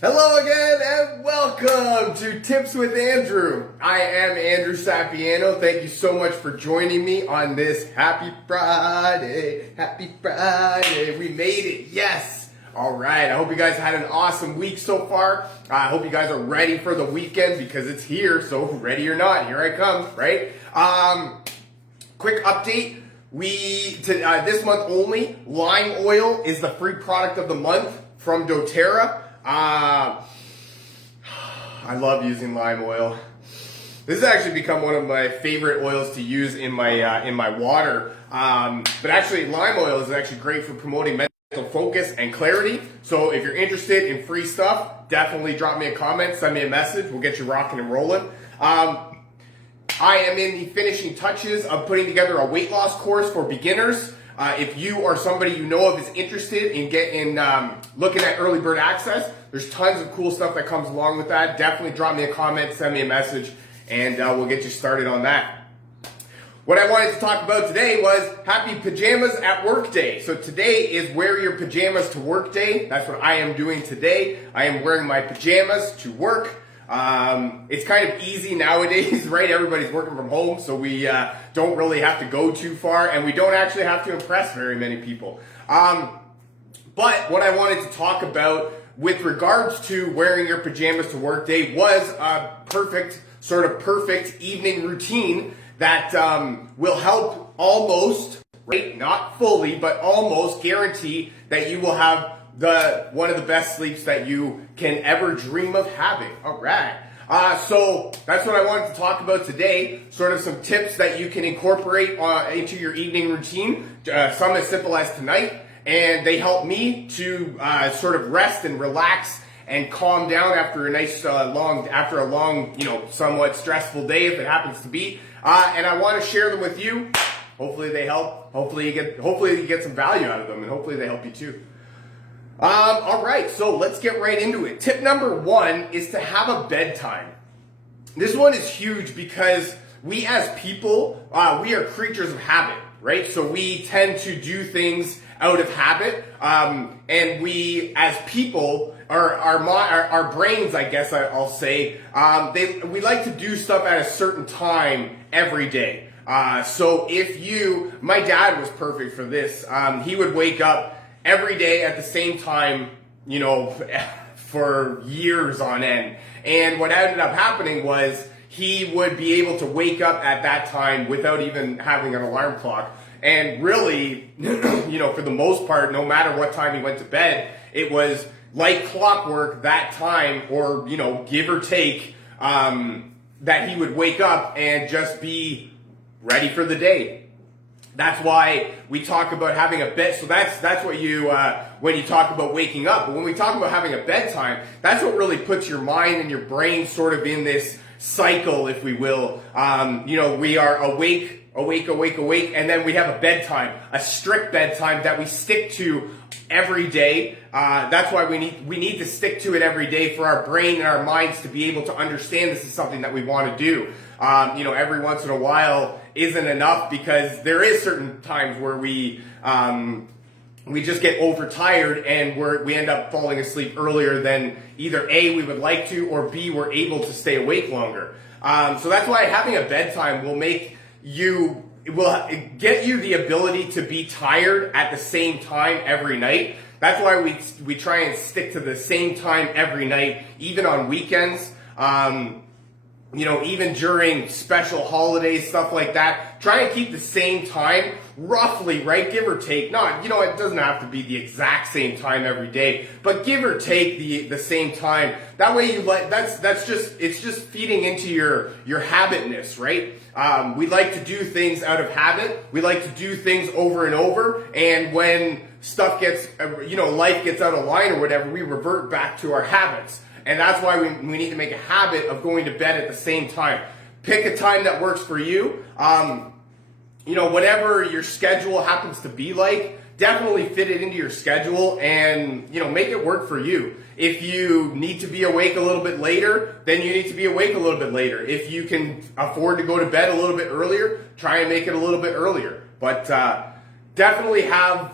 Hello again and welcome to Tips with Andrew. I am Andrew Sapiano. Thank you so much for joining me on this Happy Friday. Happy Friday. We made it. Yes. All right. I hope you guys had an awesome week so far. I hope you guys are ready for the weekend because it's here. So ready or not, here I come, right? Quick update. This month only, lime oil is the free product of the month from doTERRA. I love using lime oil. This has actually become one of my favorite oils to use in my water. But actually, lime oil is actually great for promoting mental focus and clarity. So if you're interested in free stuff, definitely drop me a comment, send me a message. We'll get you rocking and rolling. I am in the finishing touches of putting together a weight loss course for beginners. If you or somebody you know of is interested in looking at early bird access, there's tons of cool stuff that comes along with that. Definitely drop me a comment, send me a message, and we'll get you started on that. What I wanted to talk about today was Happy Pajamas at Work Day. So today is Wear Your Pajamas to Work Day. That's what I am doing today. I am wearing my pajamas to work. It's kind of easy nowadays, right? Everybody's working from home, so we don't really have to go too far, and we don't actually have to impress very many people. But what I wanted to talk about with regards to wearing your pajamas to work day was a perfect evening routine that will help almost, right? Not fully, but almost guarantee that you will have one of the best sleeps that you can ever dream of having. All right. So that's what I wanted to talk about today. Sort of some tips that you can incorporate into your evening routine. Some as simple as tonight, and they help me to sort of rest and relax and calm down after a nice long, somewhat stressful day, if it happens to be. And I want to share them with you. Hopefully they help. Hopefully you get some value out of them, and hopefully they help you too. All right, so let's get right into it. Tip number one is to have a bedtime. This one is huge because we as people, we are creatures of habit, right? So we tend to do things out of habit, and we as people, our brains, I guess I'll say, we like to do stuff at a certain time every day. So my dad was perfect for this. He would wake up every day at the same time, for years on end. And what ended up happening was he would be able to wake up at that time without even having an alarm clock. And really, for the most part, no matter what time he went to bed, it was like clockwork that time, or, give or take, that he would wake up and just be ready for the day. That's why we talk about having a bed. So that's what when you talk about waking up. But when we talk about having a bedtime, that's what really puts your mind and your brain sort of in this cycle, if we will. We are awake, and then we have a bedtime, a strict bedtime that we stick to every day. That's why we need to stick to it every day for our brain and our minds to be able to understand this is something that we want to do. Every once in a while isn't enough, because there is certain times where we just get overtired and we end up falling asleep earlier than either A, we would like to, or B, we're able to stay awake longer. So that's why having a bedtime will get you the ability to be tired at the same time every night. That's why we try and stick to the same time every night, even on weekends. Even during special holidays, stuff like that, try and keep the same time, roughly, right? Give or take. Not, it doesn't have to be the exact same time every day, but give or take the same time. That way it's just feeding into your habitness, right? We like to do things out of habit. We like to do things over and over. And when stuff gets, life gets out of line or whatever, we revert back to our habits. And that's why we need to make a habit of going to bed at the same time. Pick a time that works for you. Whatever your schedule happens to be like, definitely fit it into your schedule and, make it work for you. If you need to be awake a little bit later, then you need to be awake a little bit later. If you can afford to go to bed a little bit earlier, try and make it a little bit earlier. But definitely have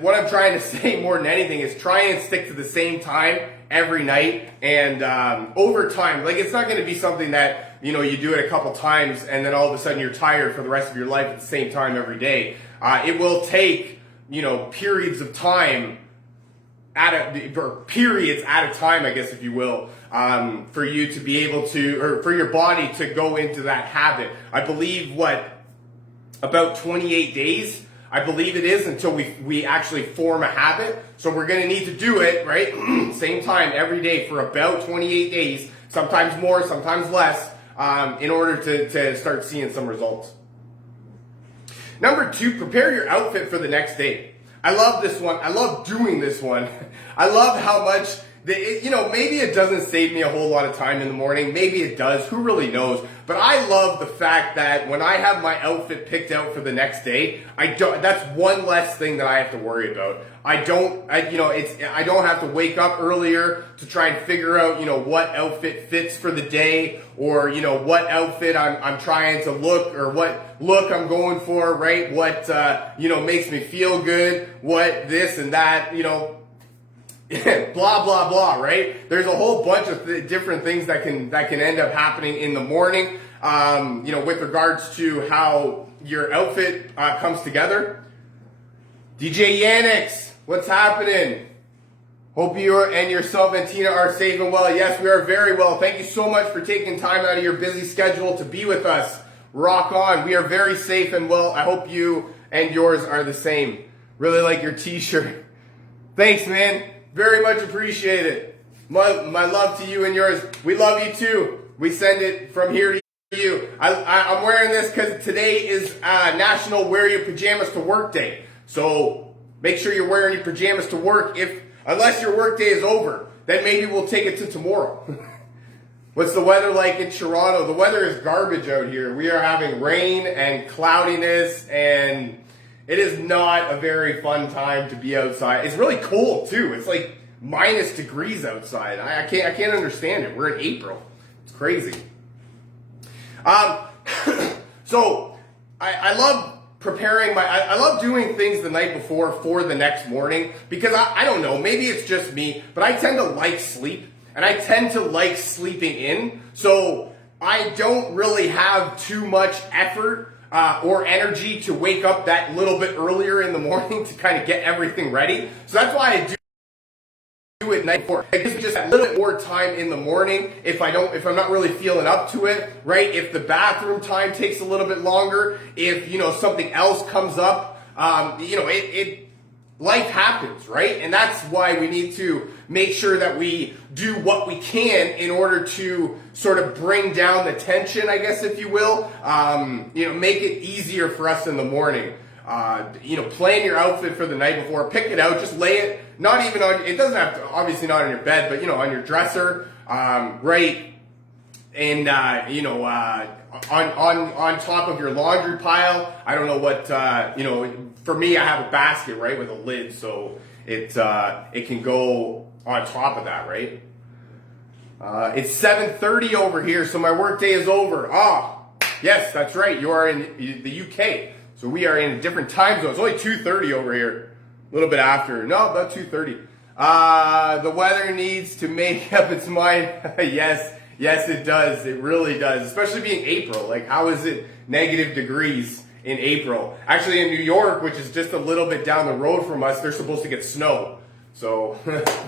what I'm trying to say more than anything is try and stick to the same time every night, and over time, like it's not going to be something that you do it a couple times and then all of a sudden you're tired for the rest of your life at the same time every day. It will take periods of time periods at a time, I guess, if you will, for you to be able to, or for your body to go into that habit. I believe about 28 days, I believe it is, until we actually form a habit. So we're going to need to do it, right? Same time every day for about 28 days, sometimes more, sometimes less, in order to start seeing some results. Number 2, prepare your outfit for the next day. I love this one. I love doing this one. I love how much, maybe it doesn't save me a whole lot of time in the morning. Maybe it does. Who really knows? But I love the fact that when I have my outfit picked out for the next day, that's one less thing that I have to worry about. I don't have to wake up earlier to try and figure out, what outfit fits for the day, or, what outfit I'm trying to look, or what look I'm going for, right? What, makes me feel good, what this and that, blah, blah, blah, right? There's a whole bunch of different things that can end up happening in the morning, with regards to how your outfit comes together. DJ Yannix, what's happening? Hope you and yourself and Tina are safe and well. Yes, we are very well. Thank you so much for taking time out of your busy schedule to be with us. Rock on. We are very safe and well. I hope you and yours are the same. Really like your t-shirt. Thanks, man. Very much appreciate it. My love to you and yours. We love you too. We send it from here to you. I'm wearing this because today is National Wear Your Pajamas to Work Day. So make sure you're wearing your pajamas to work. Unless your work day is over, then maybe we'll take it to tomorrow. What's the weather like in Toronto? The weather is garbage out here. We are having rain and cloudiness, and it is not a very fun time to be outside. It's really cold too. It's like minus degrees outside. I can't understand it. We're in April. It's crazy. So I love preparing I love doing things the night before for the next morning, because I don't know, maybe it's just me, but I tend to like sleep, and I tend to like sleeping in, so I don't really have too much effort or energy to wake up that little bit earlier in the morning to kind of get everything ready. So that's why I do it night before. It gives me just a little bit more time in the morning if I'm not really feeling up to it, right? If the bathroom time takes a little bit longer, if something else comes up, life happens, right? And that's why we need to make sure that we do what we can in order to sort of bring down the tension, I guess, if you will. Make it easier for us in the morning. Plan your outfit for the night before. Pick it out. Just lay it. Not even on. It doesn't have to. Obviously not on your bed, but on your dresser, right? And on top of your laundry pile. I don't know what. For me, I have a basket, right, with a lid, so it can go on top of that, right? It's 7:30 over here, so my workday is over. Yes, that's right. You are in the UK. So we are in a different time zone. It's only 2:30 over here. A little bit after. No, about 2:30. The weather needs to make up its mind. Yes, it does. It really does. Especially being April. Like, how is it negative degrees in April? Actually, in New York, which is just a little bit down the road from us, they're supposed to get snow. So,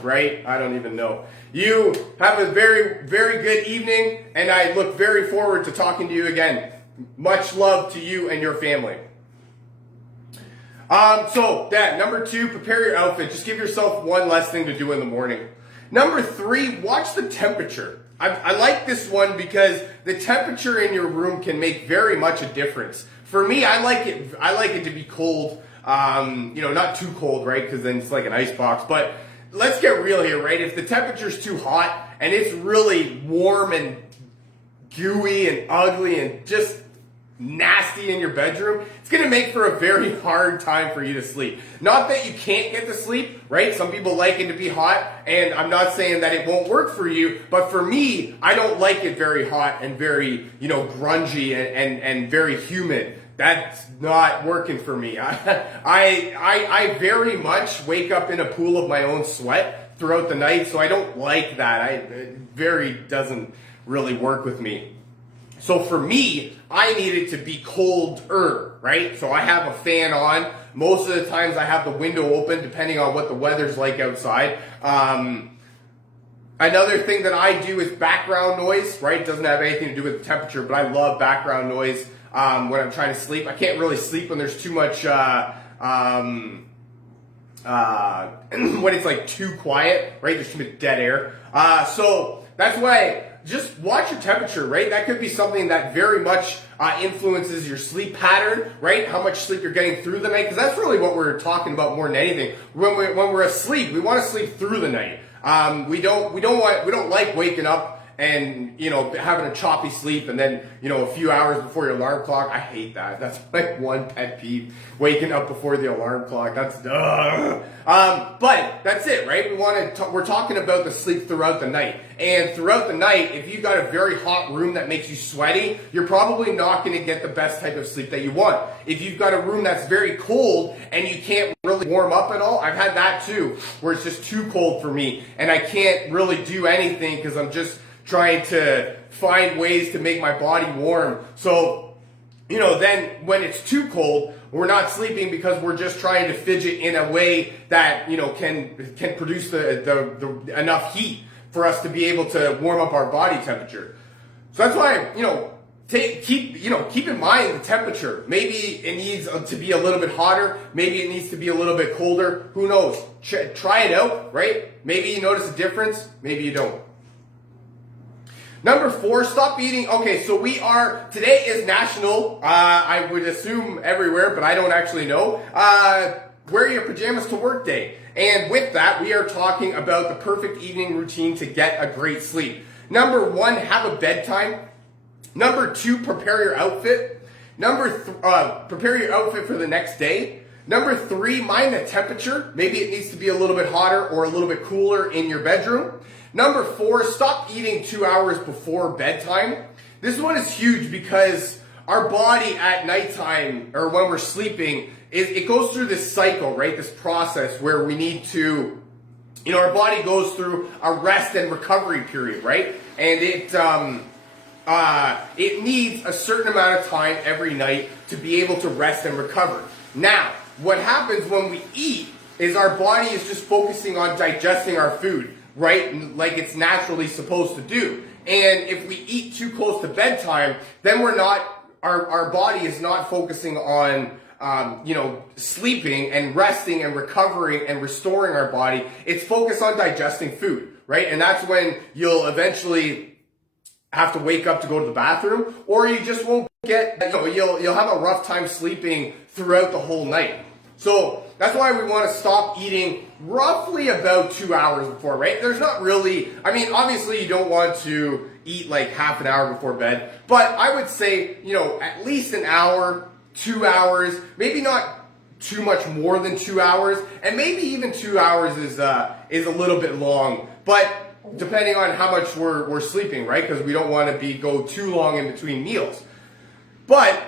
right? I don't even know. You have a very, very good evening, and I look very forward to talking to you again. Much love to you and your family. Number 2, prepare your outfit. Just give yourself one less thing to do in the morning. Number 3, watch the temperature. I like this one because the temperature in your room can make very much a difference. For me, I like it to be cold. Not too cold, right? Because then it's like an ice box. But let's get real here, right? If the temperature's too hot and it's really warm and gooey and ugly and just nasty in your bedroom, it's going to make for a very hard time for you to sleep. Not that you can't get to sleep, right? Some people like it to be hot, and I'm not saying that it won't work for you, but for me, I don't like it very hot and very, grungy and very humid. that's not working for me. I very much wake up in a pool of my own sweat throughout the night, so I don't like that. It very doesn't really work with me. So for me, I need it to be colder, right? So I have a fan on. Most of the times I have the window open, depending on what the weather's like outside. Another thing that I do is background noise, right? It doesn't have anything to do with the temperature, but I love background noise when I'm trying to sleep. I can't really sleep when there's too much, when it's like too quiet, right? There's too much dead air. So that's why just watch your temperature, right? That could be something that very much influences your sleep pattern, right? How much sleep you're getting through the night, because that's really what we're talking about more than anything. When we're asleep, we want to sleep through the night. We don't like waking up and, having a choppy sleep and then, a few hours before your alarm clock. I hate that. That's my one pet peeve. Waking up before the alarm clock. That's but that's it, right? We're talking about the sleep throughout the night. And throughout the night, if you've got a very hot room that makes you sweaty, you're probably not going to get the best type of sleep that you want. If you've got a room that's very cold and you can't really warm up at all, I've had that too, where it's just too cold for me and I can't really do anything because I'm just trying to find ways to make my body warm. So, then when it's too cold, we're not sleeping because we're just trying to fidget in a way that, can produce the enough heat for us to be able to warm up our body temperature. So that's why, keep in mind the temperature. Maybe it needs to be a little bit hotter. Maybe it needs to be a little bit colder. Who knows? Try it out, right? Maybe you notice a difference. Maybe you don't. Number 4, stop eating. Okay, so today is National, I would assume everywhere, but I don't actually know, wear your pajamas to work day. And with that, we are talking about the perfect evening routine to get a great sleep. Number 1, have a bedtime. Number 2, prepare your outfit. Prepare your outfit for the next day. Number 3, mind the temperature. Maybe it needs to be a little bit hotter or a little bit cooler in your bedroom. Number 4, stop eating 2 hours before bedtime. This one is huge because our body at nighttime or when we're sleeping, it goes through this cycle, right? This process where we need to, our body goes through a rest and recovery period, right? And it needs a certain amount of time every night to be able to rest and recover. Now, what happens when we eat is our body is just focusing on digesting our food, right? Like it's naturally supposed to do. And if we eat too close to bedtime, then our body is not focusing on, sleeping and resting and recovering and restoring our body. It's focused on digesting food, right? And that's when you'll eventually have to wake up to go to the bathroom, or you just won't you'll have a rough time sleeping throughout the whole night. So that's why we want to stop eating roughly about 2 hours before, right? There's not really, obviously you don't want to eat like half an hour before bed, but I would say, at least an hour, 2 hours, maybe not too much more than 2 hours, and maybe even 2 hours is a little bit long, but depending on how much we're sleeping, right? Because we don't want to go too long in between meals. But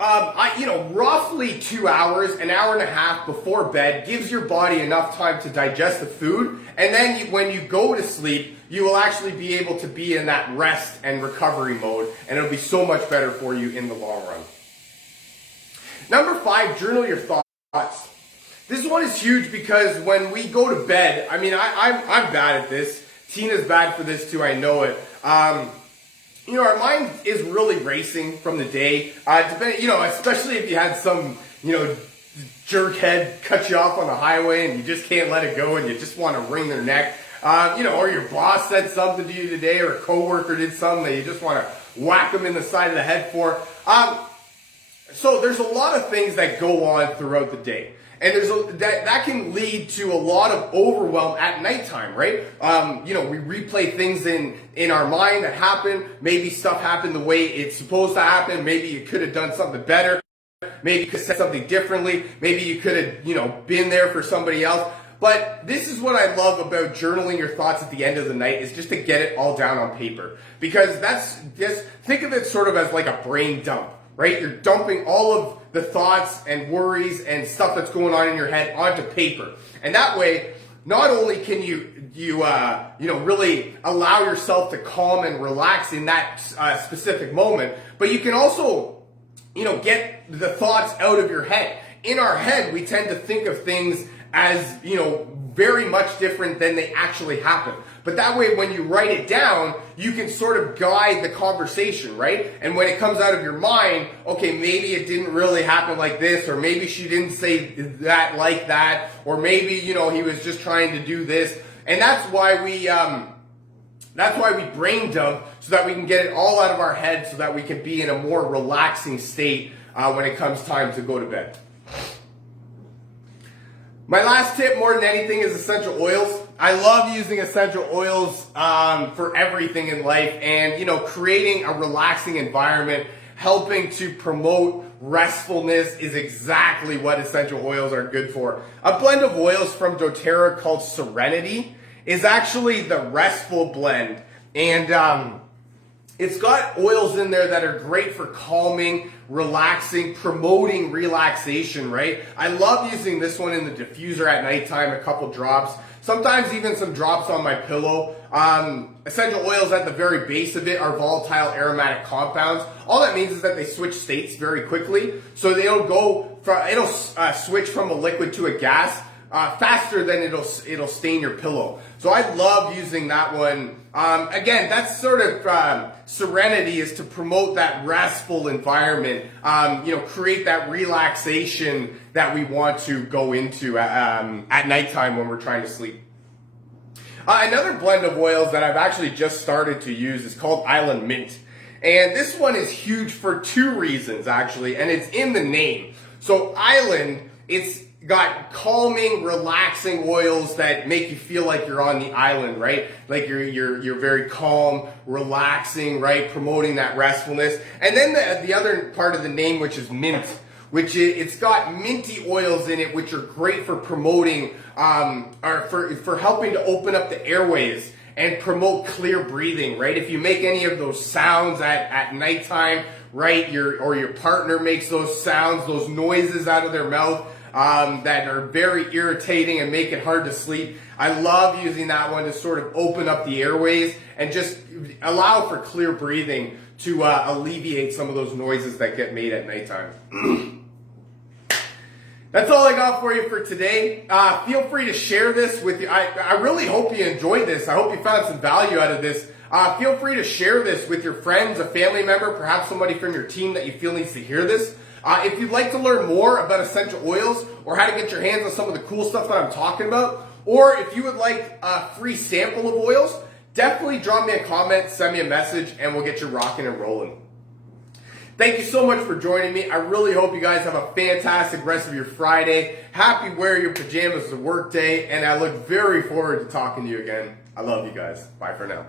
roughly 2 hours, an hour and a half before bed gives your body enough time to digest the food. And then when you go to sleep, you will actually be able to be in that rest and recovery mode. And it'll be so much better for you in the long run. Number 5, journal your thoughts. This one is huge because when we go to bed, I'm bad at this. Tina's bad for this too, I know it. Our mind is really racing from the day. Especially if you had some, jerkhead cut you off on the highway and you just can't let it go and you just want to wring their neck. Or your boss said something to you today or a coworker did something that you just want to whack them in the side of the head for. So there's a lot of things that go on throughout the day. And that can lead to a lot of overwhelm at nighttime, right? We replay things in our mind that happen. Maybe stuff happened the way it's supposed to happen. Maybe you could have done something better. Maybe you could have said something differently. Maybe you could have, been there for somebody else. But this is what I love about journaling your thoughts at the end of the night is just to get it all down on paper. Because that's just, think of it sort of as like a brain dump. right? You're dumping all of the thoughts and worries and stuff that's going on in your head onto paper. And that way, not only can you really allow yourself to calm and relax in that specific moment, but you can also, get the thoughts out of your head. In our head, we tend to think of things as, very much different than they actually happen. But that way, when you write it down, you can sort of guide the conversation, right? And when it comes out of your mind, okay, maybe it didn't really happen like this, or maybe she didn't say that like that, or maybe, he was just trying to do this. And that's why we brain dump, so that we can get it all out of our head, so that we can be in a more relaxing state when it comes time to go to bed. My last tip, more than anything, is essential oils. I love using essential oils for everything in life, and creating a relaxing environment, helping to promote restfulness is exactly what essential oils are good for. A blend of oils from doTERRA called Serenity is actually the restful blend, and it's got oils in there that are great for calming, relaxing, promoting relaxation, right? I love using this one in the diffuser at nighttime, a couple drops, sometimes even some drops on my pillow. Essential oils at the very base of it are volatile aromatic compounds. All that means is that they switch states very quickly. So it'll switch from a liquid to a gas faster than it'll stain your pillow. So I love using that one. Again, that's sort of Serenity is to promote that restful environment, create that relaxation that we want to go into at nighttime when we're trying to sleep. Another blend of oils that I've actually just started to use is called Island Mint. And this one is huge for two reasons, actually, and it's in the name. So Island, it's got calming, relaxing oils that make you feel like you're on the island, right? Like you're very calm, relaxing, right? Promoting that restfulness. And then the other part of the name, which is mint, it's got minty oils in it, which are great for promoting, or for helping to open up the airways and promote clear breathing, right? If you make any of those sounds at nighttime, right? Your partner makes those sounds, those noises out of their mouth, that are very irritating and make it hard to sleep. I love using that one to sort of open up the airways and just allow for clear breathing to alleviate some of those noises that get made at nighttime. That's all I got for you for today. Feel free to share this with you. I really hope you enjoyed this. I hope you found some value out of this. Feel free to share this with your friends, a family member, perhaps somebody from your team that you feel needs to hear this. If you'd like to learn more about essential oils or how to get your hands on some of the cool stuff that I'm talking about, or if you would like a free sample of oils, definitely drop me a comment, send me a message, and we'll get you rocking and rolling. Thank you so much for joining me. I really hope you guys have a fantastic rest of your Friday. Happy wear your pajamas to work day, and I look very forward to talking to you again. I love you guys. Bye for now.